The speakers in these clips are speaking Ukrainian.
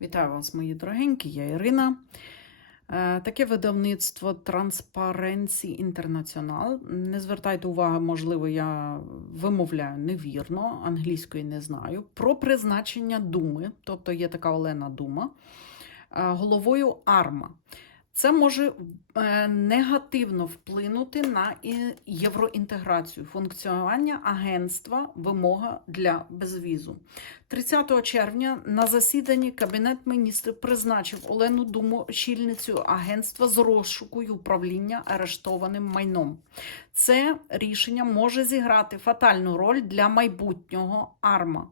Вітаю вас, мої дорогенькі, я Ірина. Е, Таке видавництво Transparency International. Не звертайте увагу, можливо, я вимовляю невірно, англійської не знаю. Про призначення Думи, тобто є така Олена Дума, е, головою АРМА. Це може е, негативно вплинути на євроінтеграцію, функціонування агентства вимога для безвізу. 30 червня на засіданні Кабінет міністрів призначив Олену Думу очільницею агентства з розшуку і управління арештованим майном. Це рішення може зіграти фатальну роль для майбутнього АРМА.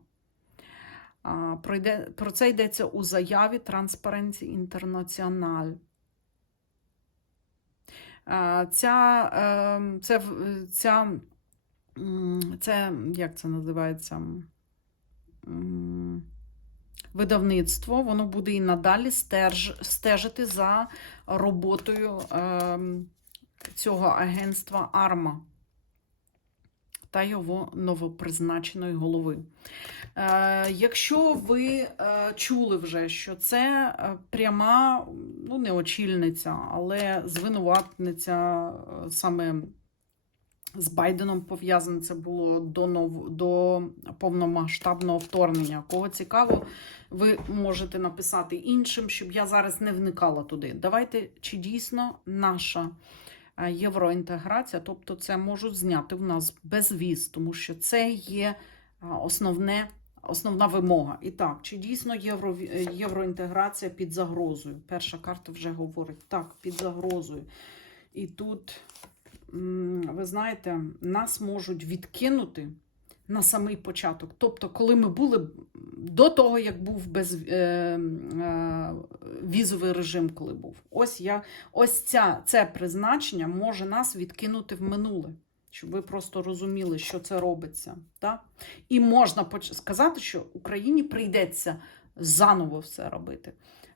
Про це йдеться у заяві Transparency International. А, Ця, е, це, ця, це, як це називається? Видавництво, воно буде і надалі стерж, стежити за роботою ем, цього агентства АРМА та його новопризначеної голови. Е, якщо ви е, чули вже, що це е, пряма, ну не очільниця, але звинуватниця саме з Байденом пов'язане це було до, нов... до повномасштабного вторгнення. Кого цікаво, ви можете написати іншим, щоб я зараз не вникала туди. Давайте, чи дійсно наша євроінтеграція, тобто це можуть зняти в нас безвіз, тому що це є основне, основна вимога. І так, чи дійсно євро, е, євроінтеграція під загрозою? Перша карта вже говорить, так, під загрозою. І тут, ви знаєте, нас можуть відкинути на самий початок. Тобто, коли ми були до того, як був без, е, е, режим, коли був. Ось я, ось ця, це призначення може нас відкинути в минуле. Щоб ви просто розуміли, що це робиться. Так? І можна сказати, що Україні прийдеться заново все робити,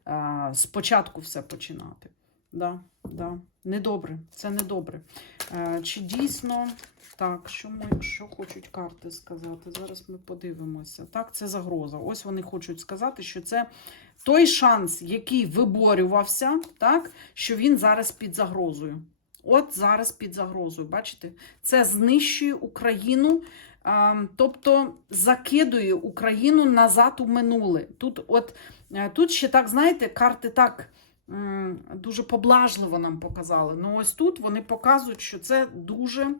е, спочатку все починати. Да, да. Недобре, це недобре. Е, Чи дійсно так, що, ми, що хочуть карти сказати? Зараз ми подивимося. Так, це загроза. Ось вони хочуть сказати, що це той шанс, який виборювався, так, що він зараз під загрозою. От зараз під загрозою. Бачите? Це знищує Україну, тобто закидує Україну назад у минуле. Тут, от, е, тут ще так, знаєте, карти так дуже поблажливо нам показали. Ну, ось тут вони показують, що це дуже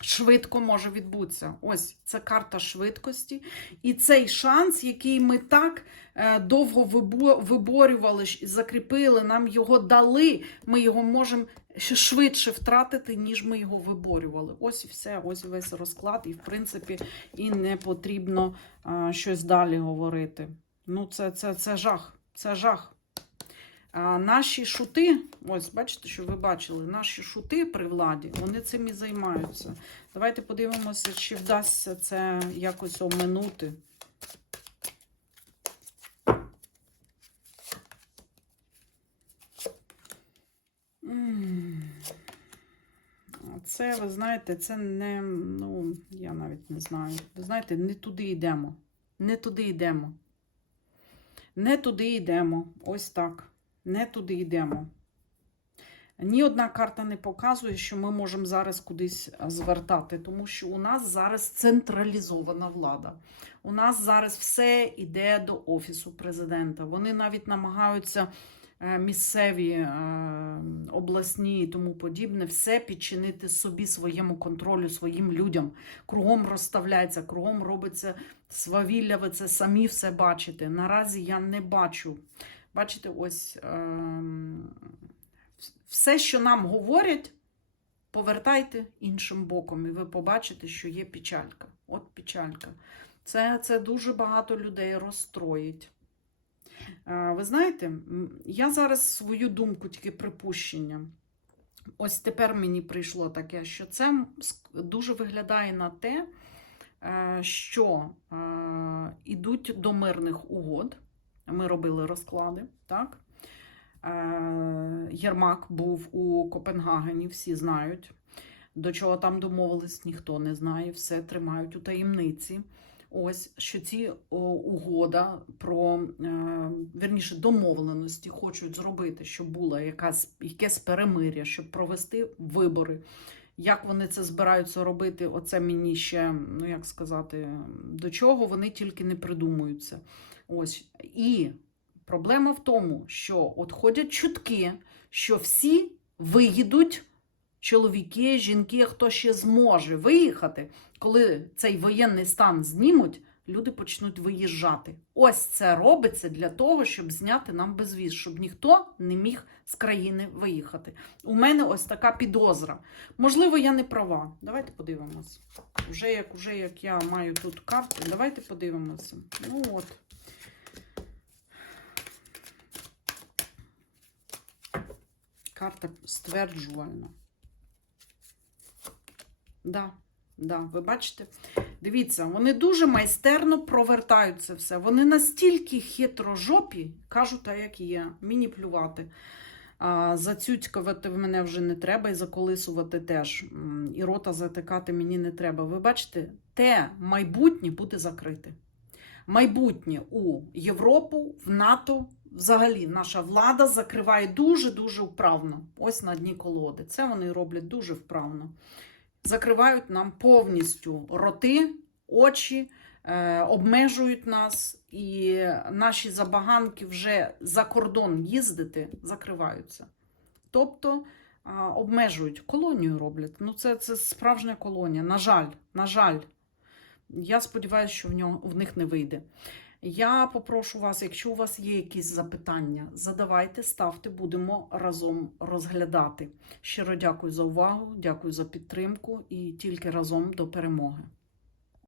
швидко може відбутися. Ось це карта швидкості. І цей шанс, який ми так е, довго виборювали, щ- закріпили, нам його дали, ми його можемо ще швидше втратити, ніж ми його виборювали. Ось і все, ось весь розклад, і в принципі і не потрібно е, щось далі говорити. Ну, це, це, це жах. Це жах. А наші шути, ось бачите, що ви бачили, наші шути при владі, вони цим і займаються. Давайте подивимося, чи вдасться це якось оминути. Це, ви знаєте, це не, ну, я навіть не знаю. Ви знаєте, не туди йдемо. Не туди йдемо. Не туди йдемо. Ось так. Не туди йдемо. Ні одна карта не показує, що ми можемо зараз кудись звертати, тому що у нас зараз централізована влада. У нас зараз все йде до Офісу президента. Вони навіть намагаються е, місцеві, е, обласні і тому подібне, все підчинити собі, своєму контролю, своїм людям. Кругом розставляється, кругом робиться свавілля, ви це самі все бачите. Наразі я не бачу. Бачите, ось ем, все, що нам говорять, повертайте іншим боком, і ви побачите, що є печалька. От печалька. Це, це дуже багато людей розстроїть. Е, Ви знаєте, я зараз свою думку, тільки припущення. Ось тепер мені прийшло таке, що це дуже виглядає на те, е, що е, ідуть до мирних угод. Ми робили розклади, так? Е, Єрмак був у Копенгагені, всі знають. До чого там домовились, ніхто не знає, все тримають у таємниці. Ось що ці о, угода про е, вірніше домовленості хочуть зробити, щоб було якась якесь перемир'я, щоб провести вибори. Як вони це збираються робити, оце мені ще, ну як сказати, до чого вони тільки не придумуються. Ось. І проблема в тому, що от ходять чутки, що всі виїдуть, чоловіки, жінки, хто ще зможе виїхати, коли цей воєнний стан знімуть, люди почнуть виїжджати. Ось це робиться для того, щоб зняти нам безвіз, щоб ніхто не міг з країни виїхати. У мене ось така підозра. Можливо, я не права. Давайте подивимось. Вже як, уже як я маю тут карти, давайте подивимося. Ну от. Карта стверджувальна. Да, да, ви бачите? Дивіться, вони дуже майстерно провертають це все. Вони настільки хитрожопі, кажуть, так як є, мені плювати. Зацюцькувати мене вже не треба, і заколисувати теж. І рота затикати мені не треба. Ви бачите, те майбутнє буде закрите. Майбутнє у Європу, в НАТО, взагалі наша влада закриває дуже-дуже вправно. Ось на дні колоди. Це вони роблять дуже вправно. Закривають нам повністю роти, очі, е, обмежують нас, і наші забаганки вже за кордон їздити закриваються. Тобто обмежують, колонію роблять. Ну, це, це справжня колонія. На жаль, на жаль. Я сподіваюся, що в, нього, в них не вийде. Я попрошу вас, якщо у вас є якісь запитання, задавайте, ставте, будемо разом розглядати. Щиро дякую за увагу, дякую за підтримку і тільки разом до перемоги.